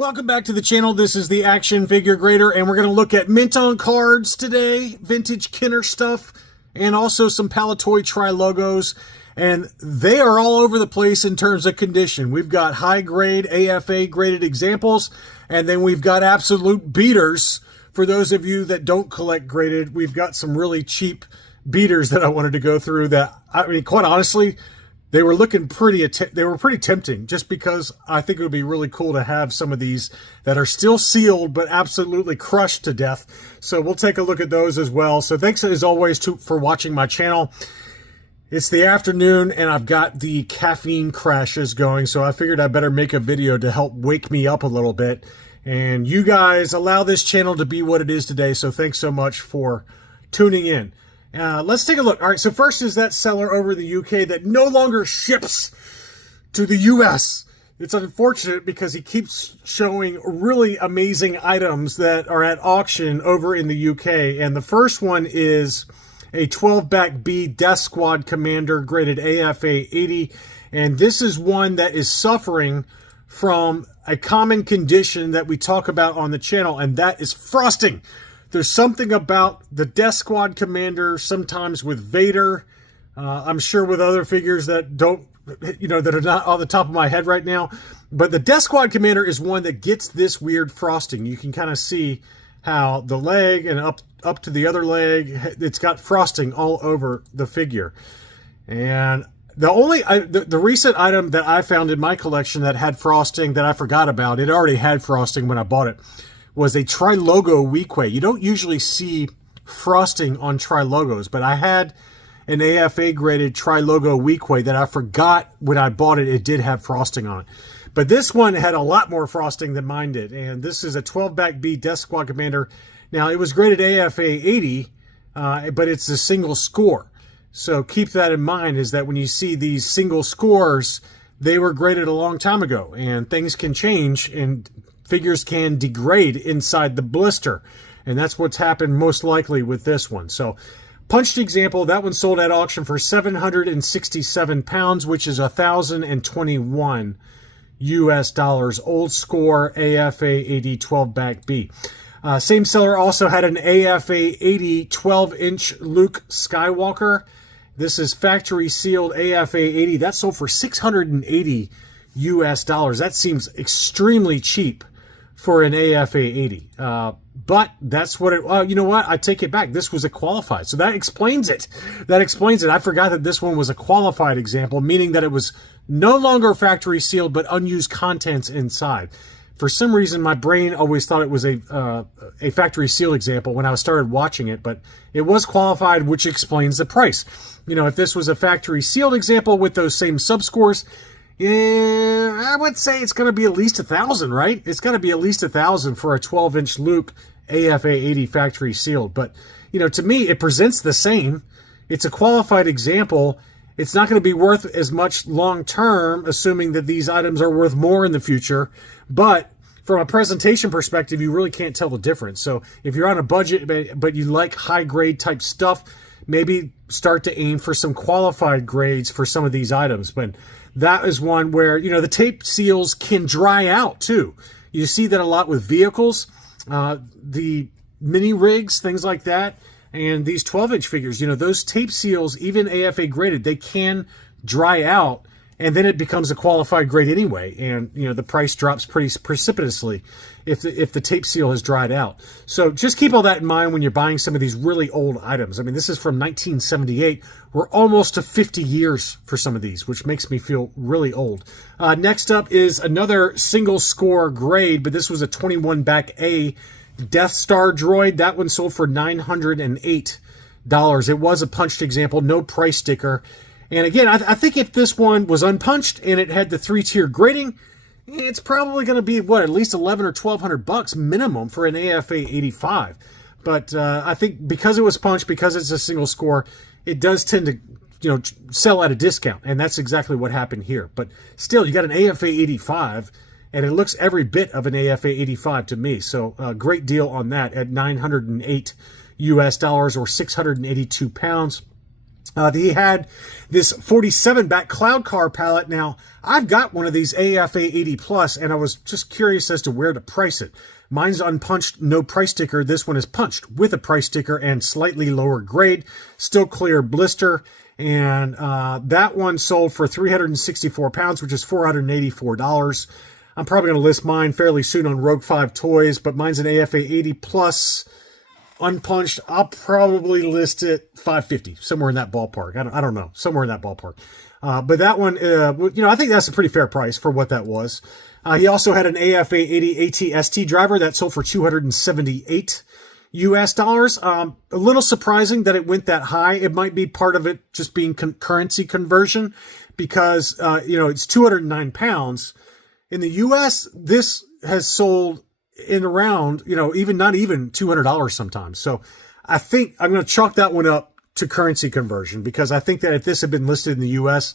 Welcome back to the channel. This is the Action Figure Grader, and we're going to look at mint on cards today, vintage Kenner stuff, and also some Palitoy Trilogos. And they are all over the place in terms of condition. We've got high grade AFA graded examples, and then we've got absolute beaters. For those of you that don't collect graded, we've got some really cheap beaters that I wanted to go through that, I mean, quite honestly, they were looking pretty tempting, just because I think it would be really cool to have some of these that are still sealed but absolutely crushed to death. So we'll take a look at those as well. So thanks as always for watching my channel. It's the afternoon and I've got the caffeine crashes going, so I figured I better make a video to help wake me up a little bit. And you guys allow this channel to be what it is today, so thanks so much for tuning in. Let's take a look. All right, so first is that seller over in the UK that no longer ships to the US. It's unfortunate because he keeps showing really amazing items that are at auction over in the UK. And the first one is a 12-back B Death Squad Commander graded AFA 80. And this is one that is suffering from a common condition that we talk about on the channel, and that is frosting. There's something about the Death Squad Commander, sometimes with Vader, I'm sure with other figures that don't, that are not on the top of my head right now. But the Death Squad Commander is one that gets this weird frosting. You can kind of see how the leg and up to the other leg, it's got frosting all over the figure. And the recent item that I found in my collection that had frosting that I forgot about, it already had frosting when I bought it, was a Trilogo Weequay. You don't usually see frosting on Trilogos, but I had an AFA graded Trilogo Weequay that I forgot when I bought it, it did have frosting on it. But this one had a lot more frosting than mine did, and this is a 12-back B Death Squad Commander. Now, it was graded AFA 80, but it's a single score. So keep that in mind, is that when you see these single scores, they were graded a long time ago, and things can change, and figures can degrade inside the blister. And that's what's happened most likely with this one. So punched example, that one sold at auction for 767 pounds, which is 1,021 US dollars. Old score AFA 80 12-back B. Same seller also had an AFA 80 12-inch Luke Skywalker. This is factory sealed AFA 80. That sold for 680 US dollars. That seems extremely cheap for an AFA 80. But that's what it, you know what? I take it back. This was a qualified. So that explains it. That explains it. I forgot that this one was a qualified example, meaning that it was no longer factory sealed, but unused contents inside. For some reason, my brain always thought it was a factory seal example when I started watching it, but it was qualified, which explains the price. If this was a factory sealed example with those same subscores, yeah, I would say it's going to be at least 1,000, right? It's got to be at least 1,000 for a 12-inch Luke AFA 80 factory sealed. But, to me, it presents the same. It's a qualified example. It's not going to be worth as much long-term, assuming that these items are worth more in the future. But from a presentation perspective, you really can't tell the difference. So if you're on a budget, but you like high-grade type stuff, maybe start to aim for some qualified grades for some of these items. But that is one where, the tape seals can dry out too. You see that a lot with vehicles, the mini rigs, things like that, and these 12-inch figures. Those tape seals, even AFA graded, they can dry out, and then it becomes a qualified grade anyway. And, the price drops pretty precipitously if the tape seal has dried out. So just keep all that in mind when you're buying some of these really old items. I mean, this is from 1978. We're almost to 50 years for some of these, which makes me feel really old. Next up is another single score grade, but this was a 21-back A Death Star droid. That one sold for $908. It was a punched example, no price sticker. And again, I think if this one was unpunched and it had the 3-tier grading, it's probably going to be, at least $1,100 or $1,200 minimum for an AFA 85. But I think because it was punched, because it's a single score, it does tend to, sell at a discount. And that's exactly what happened here. But still, you got an AFA 85, and it looks every bit of an AFA 85 to me. So great deal on that at $908 US dollars or 682 pounds. He had this 47 back cloud car palette. Now, I've got one of these AFA 80 Plus, and I was just curious as to where to price it. Mine's unpunched, no price sticker. This one is punched with a price sticker and slightly lower grade, still clear blister. And that one sold for 364 pounds, which is $484. I'm probably going to list mine fairly soon on Rogue 5 Toys, but mine's an AFA 80 Plus. Unpunched, I'll probably list it $550, somewhere in that ballpark. I don't know, somewhere in that ballpark. But that one, I think that's a pretty fair price for what that was. He also had an AFA 80 ATST driver that sold for $278 US dollars. A little surprising that it went that high. It might be part of it just being currency conversion because, it's 209 pounds. In the US, this has sold in around, not even $200 sometimes. So I think I'm going to chalk that one up to currency conversion because I think that if this had been listed in the US,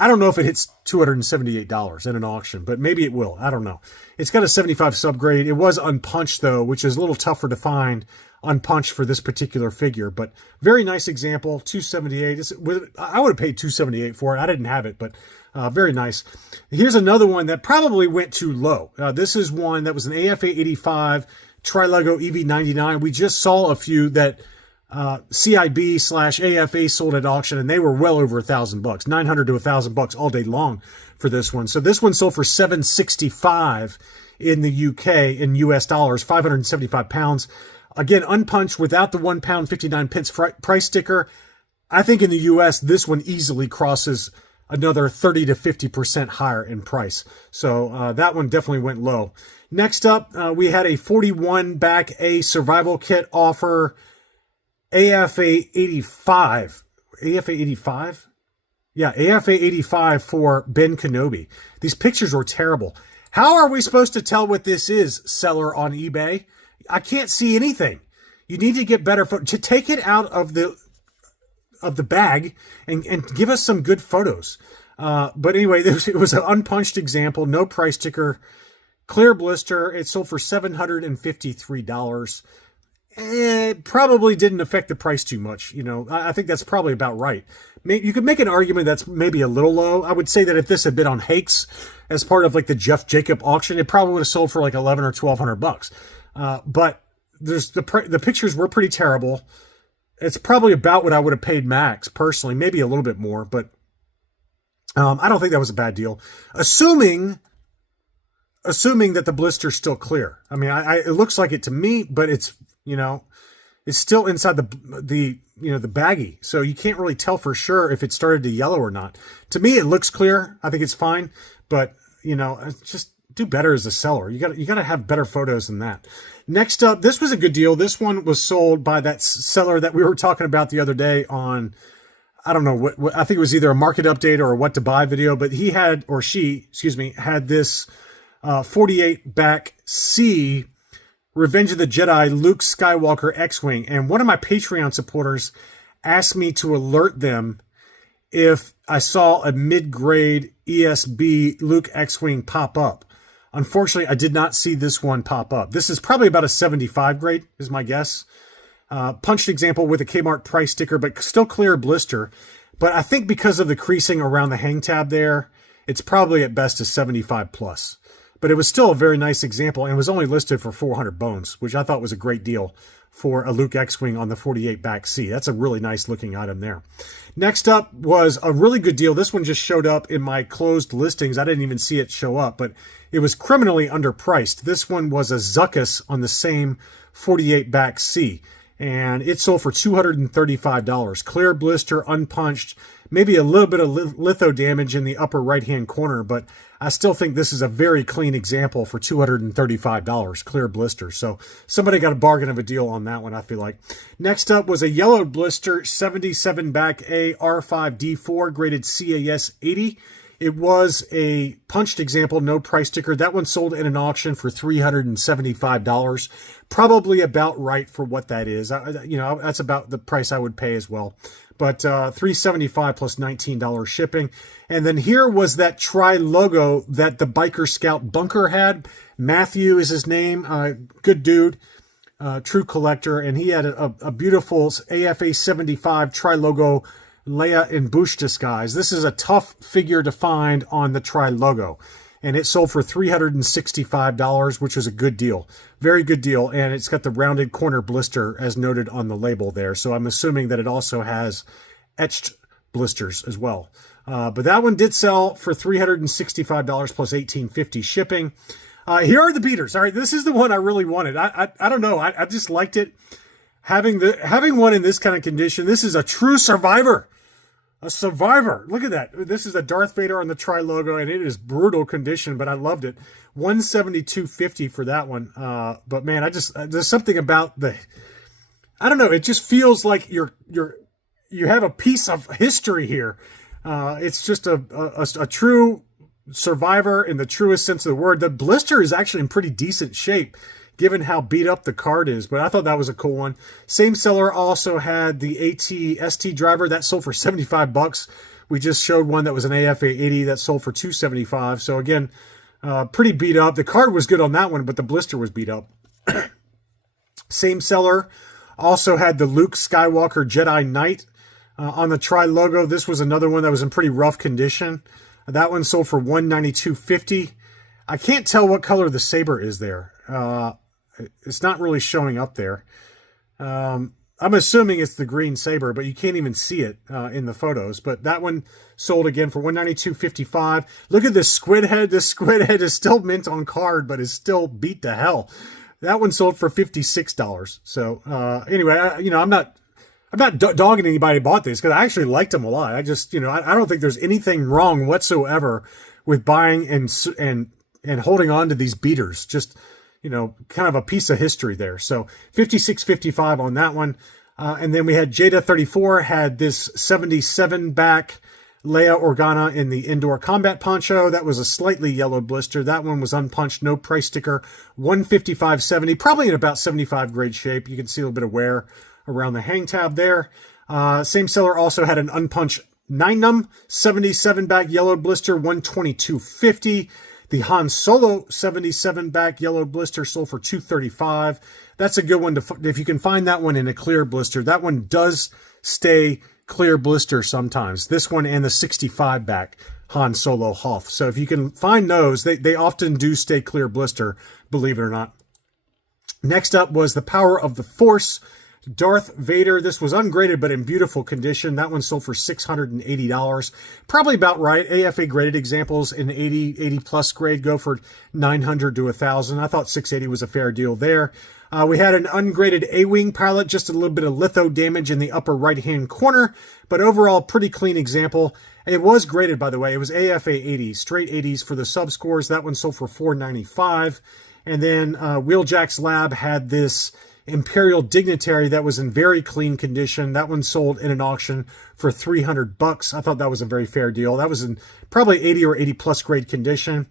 I don't know if it hits $278 at an auction, but maybe it will. I don't know. It's got a 75 subgrade. It was unpunched though, which is a little tougher to find unpunched for this particular figure, but very nice example. 278. I would have paid 278 for it. I didn't have it, but very nice. Here's another one that probably went too low. This is one that was an AFA 85 Trilego EV99. We just saw a few that CIB/AFA sold at auction, and they were well over $1,000, $900 to $1,000 all day long for this one. So this one sold for $765 in the UK in US dollars, 575 pounds. Again, unpunched without the 1 pound 59 pence price sticker. I think in the US, this one easily crosses another 30 to 50% higher in price. So that one definitely went low. Next up, we had a 41 back A survival kit offer, AFA 85. AFA 85? Yeah, AFA 85 for Ben Kenobi. These pictures were terrible. How are we supposed to tell what this is, seller on eBay? I can't see anything. You need to get better to take it out of the bag and give us some good photos. But anyway, it was an unpunched example, no price sticker, clear blister. It sold for $753. It probably didn't affect the price too much. I think that's probably about right. You could make an argument that's maybe a little low. I would say that if this had been on Hakes as part of like the Jeff Jacob auction, it probably would have sold for like $1,100 or $1,200. But the pictures were pretty terrible. It's probably about what I would have paid max personally, maybe a little bit more, but I don't think that was a bad deal. Assuming that the blister's still clear. I mean, it looks like it to me, but it's still inside the baggie. So you can't really tell for sure if it started to yellow or not. To me, it looks clear. I think it's fine, but just do better as a seller. You got to have better photos than that. Next up, this was a good deal. This one was sold by that seller that we were talking about the other day on, I don't know what I think it was either a market update or a what to buy video, but she had this 48 back C Revenge of the Jedi Luke Skywalker X-Wing. And one of my Patreon supporters asked me to alert them if I saw a mid-grade ESB Luke X-Wing pop up. Unfortunately, I did not see this one pop up. This is probably about a 75 grade, is my guess. Punched example with a Kmart price sticker, but still clear blister. But I think because of the creasing around the hang tab there, it's probably at best a 75 plus. But it was still a very nice example and was only listed for 400 bones, which I thought was a great deal for a Luke X-Wing on the 48 back C. That's a really nice looking item there. Next up was a really good deal. This one just showed up in my closed listings. I didn't even see it show up, but it was criminally underpriced. This one was a Zuckuss on the same 48 back C, and it sold for $235. Clear blister, unpunched, maybe a little bit of litho damage in the upper right-hand corner, but I still think this is a very clean example for $235, clear blister. So somebody got a bargain of a deal on that one, I feel like. Next up was a yellow blister, 77 back A R5D4, graded CAS 80. It was a punched example, no price sticker. That one sold in an auction for $375. Probably about right for what that is. That's about the price I would pay as well. But $375 plus $19 shipping. And then here was that Trilogos that the Biker Scout Bunker had. Matthew is his name. Good dude. True collector. And he had a beautiful AFA 75 Trilogos Leia in Bush disguise. This is a tough figure to find on the Trilogo, and it sold for $365, which was a good deal. Very good deal, and it's got the rounded corner blister as noted on the label there, so I'm assuming that it also has etched blisters as well. But that one did sell for $365 plus $18.50 shipping. Here are the beaters. All right, this is the one I really wanted. I don't know. I just liked it. Having one in this kind of condition. This is a true survivor. A survivor. Look at that. This is a Darth Vader on the Trilogo, and it is brutal condition, but I loved it. $172.50 for that one. But man, there's something about I don't know. It just feels like you have a piece of history here. It's just a true survivor in the truest sense of the word. The blister is actually in pretty decent shape, given how beat up the card is, but I thought that was a cool one. Same seller also had the AT-ST driver. That sold for $75. We just showed one that was an AFA-80 that sold for $275. So again, pretty beat up. The card was good on that one, but the blister was beat up. Same seller also had the Luke Skywalker Jedi Knight on the Trilogo. This was another one that was in pretty rough condition. That one sold for $192.50. I can't tell what color the saber is there. It's not really showing up there. I'm assuming it's the green saber, but you can't even see it in the photos. But that one sold again for $192.55. Look at this squid head. This squid head is still mint on card, but is still beat to hell. That one sold for $56. So anyway, I'm not dogging anybody who bought these, because I actually liked them a lot. I just, I don't think there's anything wrong whatsoever with buying and holding on to these beaters. Just, kind of a piece of history there. So $56.55 on that one. And then we had Jada 34 had this 77 back Leia Organa in the indoor combat poncho. That was a slightly yellowed blister. That one was unpunched, no price sticker, $155.70, probably in about 75 grade shape. You can see a little bit of wear around the hang tab there. Same seller also had an unpunched 9-num 77 back yellowed blister, $122.50. The Han Solo 77 back yellowed blister sold for $235. That's a good one if you can find that one in a clear blister. That one does stay clear blister sometimes. This one and the 65 back Han Solo Hoth. So if you can find those, they often do stay clear blister, believe it or not. Next up was the Power of the Force Darth Vader. This was ungraded, but in beautiful condition. That one sold for $680. Probably about right. AFA graded examples in 80 plus grade go for $900 to $1,000. I thought $680 was a fair deal there. We had an ungraded A-Wing pilot, just a little bit of litho damage in the upper right-hand corner, but overall pretty clean example. It was graded, by the way. It was AFA 80, straight 80s for the sub scores. That one sold for $495. And then Wheeljack's Lab had this Imperial Dignitary that was in very clean condition. That one sold in an auction for $300. I thought that was a very fair deal. That was in probably 80 or 80 plus grade condition.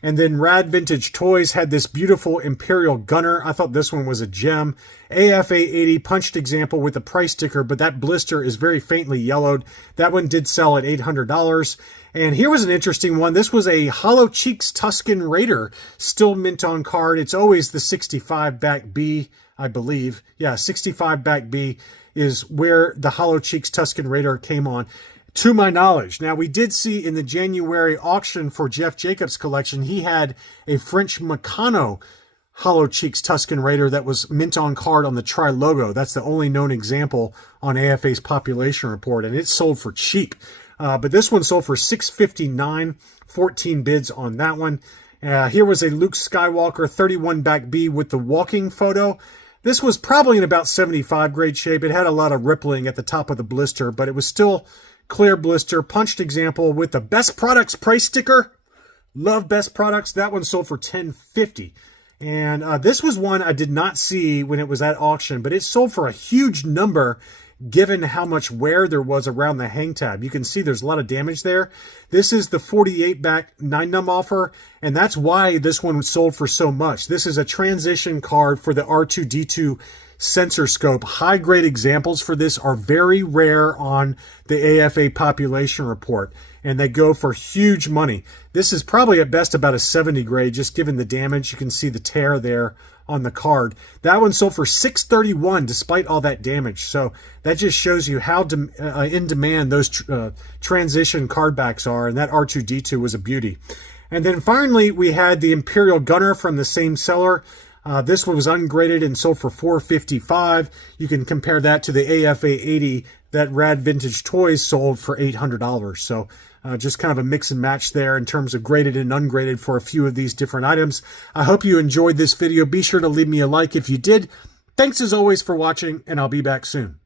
And then Rad Vintage Toys had this beautiful Imperial Gunner. I thought this one was a gem. AFA 80 punched example with a price sticker, but that blister is very faintly yellowed. That one did sell at $800. And here was an interesting one. This was a Hollow Cheeks Tusken Raider, still mint on card. It's always the 65 back B, I believe. Yeah, 65 back B is where the Hollow Cheeks Tusken Raider came on, to my knowledge. Now, we did see in the January auction for Jeff Jacobs' collection, he had a French Meccano Hollow Cheeks Tusken Raider that was mint on card on the Trilogo. That's the only known example on AFA's population report, and it sold for cheap. But this one sold for $659, 14 bids on that one. Here was a Luke Skywalker 31 back B with the walking photo. This was probably in about 75 grade shape. It had a lot of rippling at the top of the blister, but it was still clear blister, punched example with the Best Products price sticker. Love Best Products. That one sold for $10.50. And this was one I did not see when it was at auction, but it sold for a huge number given how much wear there was around the hang tab. You can see there's a lot of damage there. This is the 48 back 9-num offer, and that's why this one sold for so much. This is a transition card for the R2-D2 sensor scope. High-grade examples for this are very rare on the AFA population report, and they go for huge money. This is probably at best about a 70 grade, just given the damage. You can see the tear there on the card. That one sold for $631 despite all that damage. So that just shows you how in demand those transition card backs are, and that R2-D2 was a beauty. And then finally, we had the Imperial Gunner from the same seller. This one was ungraded and sold for $455. You can compare that to the AFA 80 that Rad Vintage Toys sold for $800. So just kind of a mix and match there in terms of graded and ungraded for a few of these different items. I hope you enjoyed this video. Be sure to leave me a like if you did. Thanks as always for watching, and I'll be back soon.